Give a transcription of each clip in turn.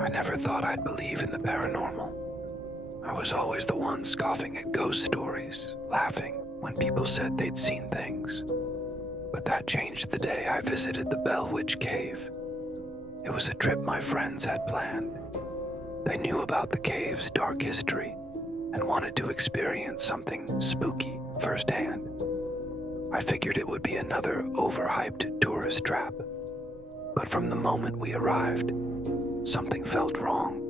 I never thought I'd believe in the paranormal. I was always the one scoffing at ghost stories, laughing when people said they'd seen things. But that changed the day I visited the Bell Witch Cave. It was a trip my friends had planned. They knew about the cave's dark history and wanted to experience something spooky firsthand. I figured it would be another overhyped tourist trap. But from the moment we arrived, something felt wrong.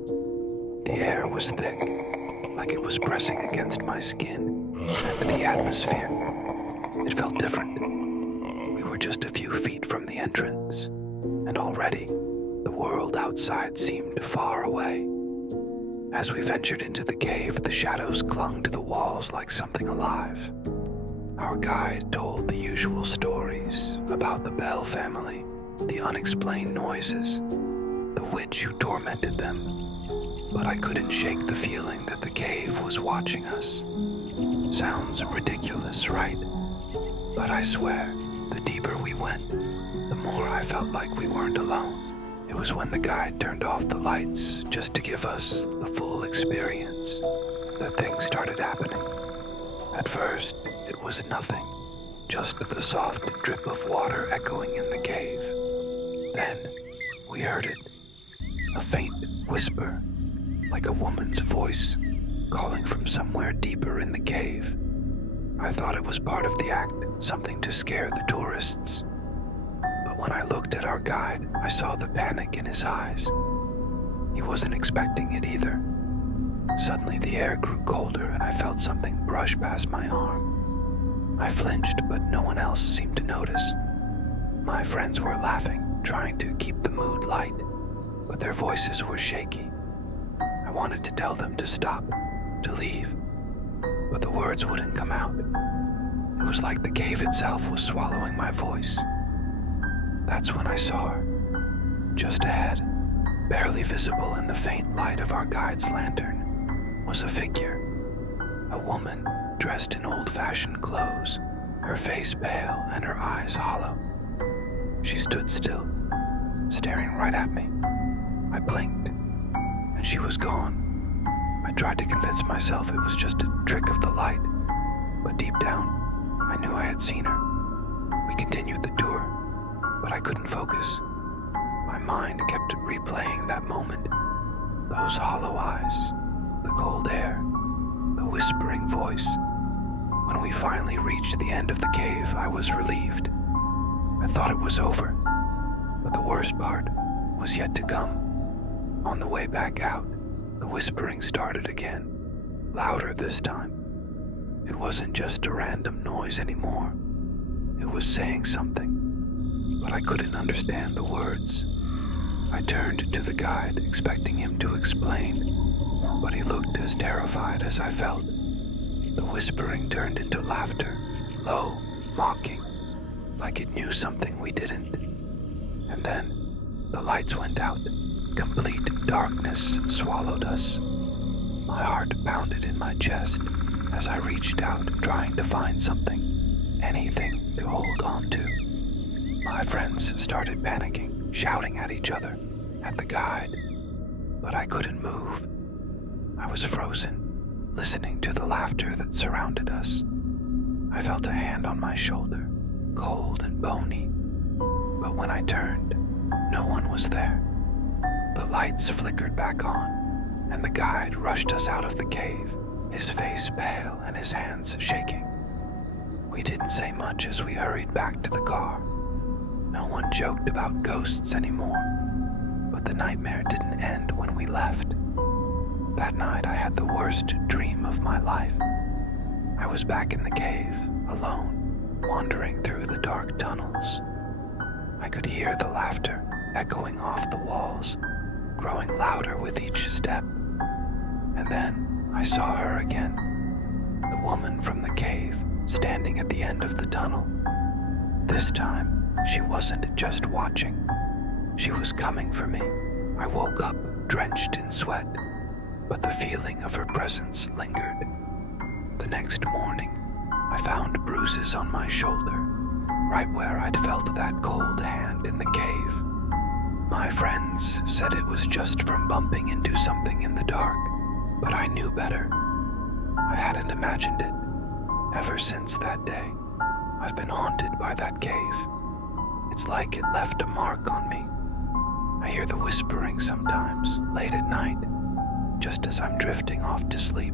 The air was thick, like it was pressing against my skin, and the atmosphere, it felt different. We were just a few feet from the entrance, and already the world outside seemed far away. As we ventured into the cave, the shadows clung to the walls like something alive. Our guide told the usual stories about the Bell family, the unexplained noises, the witch who tormented them. But I couldn't shake the feeling that the cave was watching us. Sounds ridiculous, right? But I swear, the deeper we went, the more I felt like we weren't alone. It was when the guide turned off the lights just to give us the full experience that things started happening. At first, it was nothing, just the soft drip of water echoing in the cave. Then, we heard it, a faint whisper, like a woman's voice calling from somewhere deeper in the cave. I thought it was part of the act, something to scare the tourists. But when I looked at our guide, I saw the panic in his eyes. He wasn't expecting it either. Suddenly the air grew colder and I felt something brush past my arm. I flinched, but no one else seemed to notice. My friends were laughing, trying to keep the mood light, but their voices were shaky. I wanted to tell them to stop, to leave, but the words wouldn't come out. It was like the cave itself was swallowing my voice. That's when I saw her. Just ahead, barely visible in the faint light of our guide's lantern, was a figure. A woman dressed in old-fashioned clothes, her face pale and her eyes hollow. She stood still, staring right at me. I blinked, and she was gone. I tried to convince myself it was just a trick of the light, but deep down, I knew I had seen her. We continued the tour, but I couldn't focus. My mind kept replaying that moment. Those hollow eyes, the cold air, the whispering voice. When we finally reached the end of the cave, I was relieved. I thought it was over, but the worst part was yet to come. On the way back out, the whispering started again, louder this time. It wasn't just a random noise anymore. It was saying something, but I couldn't understand the words. I turned to the guide, expecting him to explain, but he looked as terrified as I felt. The whispering turned into laughter, low, mocking, like it knew something we didn't. And then, the lights went out. Complete darkness swallowed us. My heart pounded in my chest as I reached out, trying to find something, anything to hold on to. My friends started panicking, shouting at each other, at the guide, but I couldn't move. I was frozen, listening to the laughter that surrounded us. I felt a hand on my shoulder, cold and bony, but when I turned, no one was there. The lights flickered back on, and the guide rushed us out of the cave, his face pale and his hands shaking. We didn't say much as we hurried back to the car. No one joked about ghosts anymore, but the nightmare didn't end when we left. That night I had the worst dream of my life. I was back in the cave, alone, wandering through the dark tunnels. I could hear the laughter echoing off the walls, growing louder with each step. And then I saw her again, the woman from the cave, standing at the end of the tunnel. This time, she wasn't just watching. She was coming for me. I woke up drenched in sweat, but the feeling of her presence lingered. The next morning, I found bruises on my shoulder, right where I'd felt that cold hand in the cave. My friends said it was just from bumping into something in the dark, but I knew better. I hadn't imagined it. Ever since that day, I've been haunted by that cave. It's like it left a mark on me. I hear the whispering sometimes, late at night, just as I'm drifting off to sleep.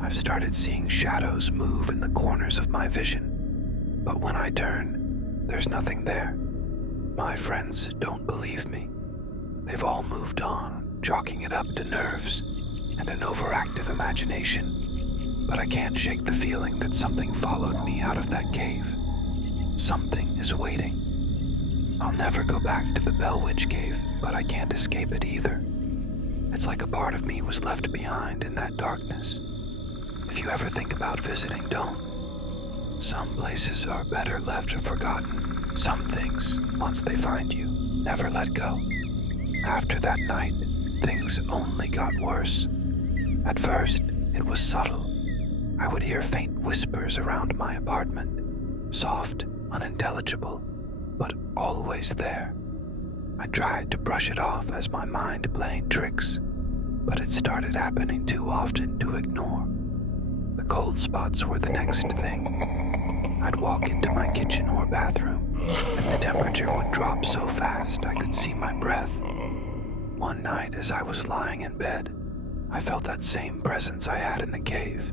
I've started seeing shadows move in the corners of my vision, but when I turn, there's nothing there. My friends don't believe me. They've all moved on, chalking it up to nerves and an overactive imagination. But I can't shake the feeling that something followed me out of that cave. Something is waiting. I'll never go back to the Bell Witch Cave, but I can't escape it either. It's like a part of me was left behind in that darkness. If you ever think about visiting, don't. Some places are better left forgotten. Some things, once they find you, never let go. After that night, things only got worse. At first, it was subtle. I would hear faint whispers around my apartment, soft, unintelligible, but always there. I tried to brush it off as my mind playing tricks, but it started happening too often to ignore. The cold spots were the next thing. I'd walk into my kitchen or bathroom, and the temperature would drop so fast I could see my breath. One night as I was lying in bed, I felt that same presence I had in the cave.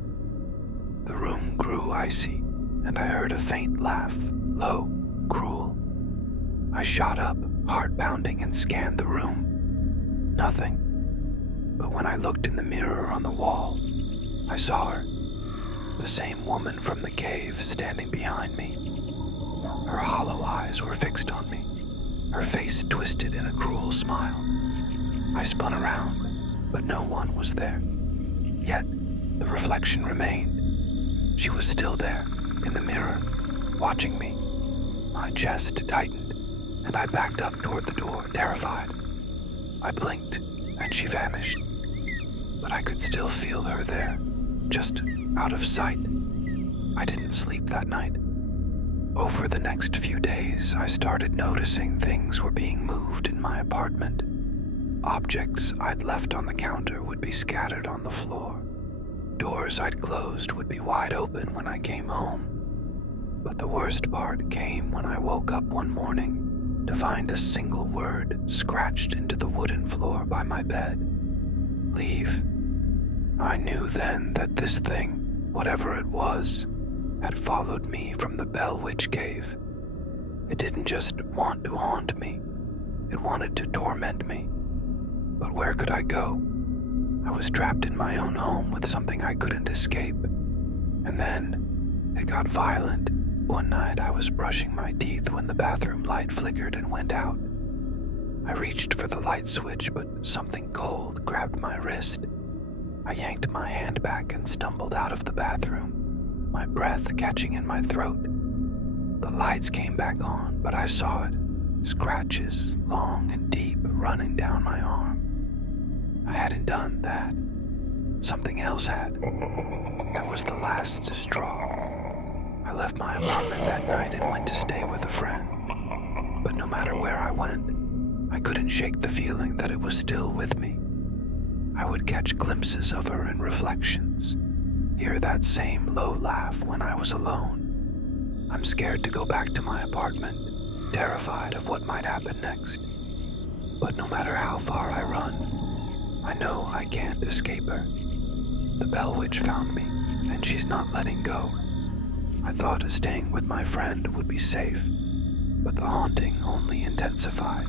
The room grew icy, and I heard a faint laugh, low, cruel. I shot up, heart pounding, and scanned the room. Nothing. But when I looked in the mirror on the wall, I saw her. The same woman from the cave standing behind me. Her hollow eyes were fixed on me, her face twisted in a cruel smile. I spun around, but no one was there. Yet, the reflection remained. She was still there, in the mirror, watching me. My chest tightened, and I backed up toward the door, terrified. I blinked, and she vanished. But I could still feel her there, just out of sight. I didn't sleep that night. Over the next few days, I started noticing things were being moved in my apartment. Objects I'd left on the counter would be scattered on the floor. Doors I'd closed would be wide open when I came home. But the worst part came when I woke up one morning to find a single word scratched into the wooden floor by my bed. Leave. I knew then that this thing, whatever it was, had followed me from the Bell Witch Cave. It didn't just want to haunt me, it wanted to torment me. But where could I go? I was trapped in my own home with something I couldn't escape. And then, it got violent. One night I was brushing my teeth when the bathroom light flickered and went out. I reached for the light switch, but something cold grabbed my wrist. I yanked my hand back and stumbled out of the bathroom, my breath catching in my throat. The lights came back on, but I saw it, scratches, long and deep, running down my arm. I hadn't done that. Something else had. That was the last straw. I left my apartment that night and went to stay with a friend. But no matter where I went, I couldn't shake the feeling that it was still with me. I would catch glimpses of her in reflections, hear that same low laugh when I was alone. I'm scared to go back to my apartment, terrified of what might happen next. But no matter how far I run, I know I can't escape her. The Bell Witch found me, and she's not letting go. I thought staying with my friend would be safe, but the haunting only intensified.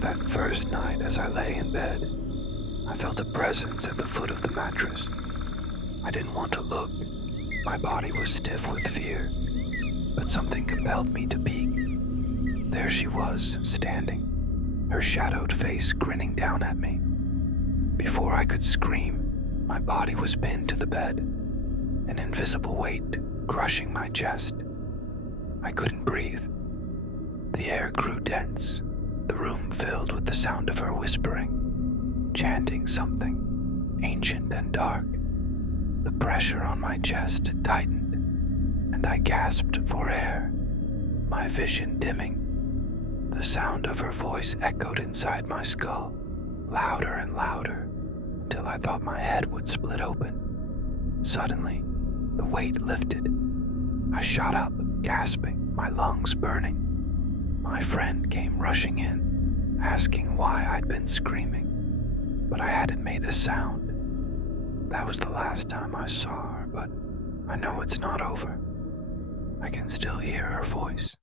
That first night as I lay in bed, I felt a presence at the foot of the mattress. I didn't want to look. My body was stiff with fear, but something compelled me to peek. There she was, standing, her shadowed face grinning down at me. Before I could scream, my body was pinned to the bed, an invisible weight crushing my chest. I couldn't breathe. The air grew dense, the room filled with the sound of her whispering, chanting something ancient and dark. The pressure on my chest tightened, and I gasped for air, my vision dimming. The sound of her voice echoed inside my skull, louder and louder, until I thought my head would split open. Suddenly, the weight lifted. I shot up, gasping, my lungs burning. My friend came rushing in, asking why I'd been screaming, but I hadn't made a sound. That was the last time I saw her, but I know it's not over. I can still hear her voice.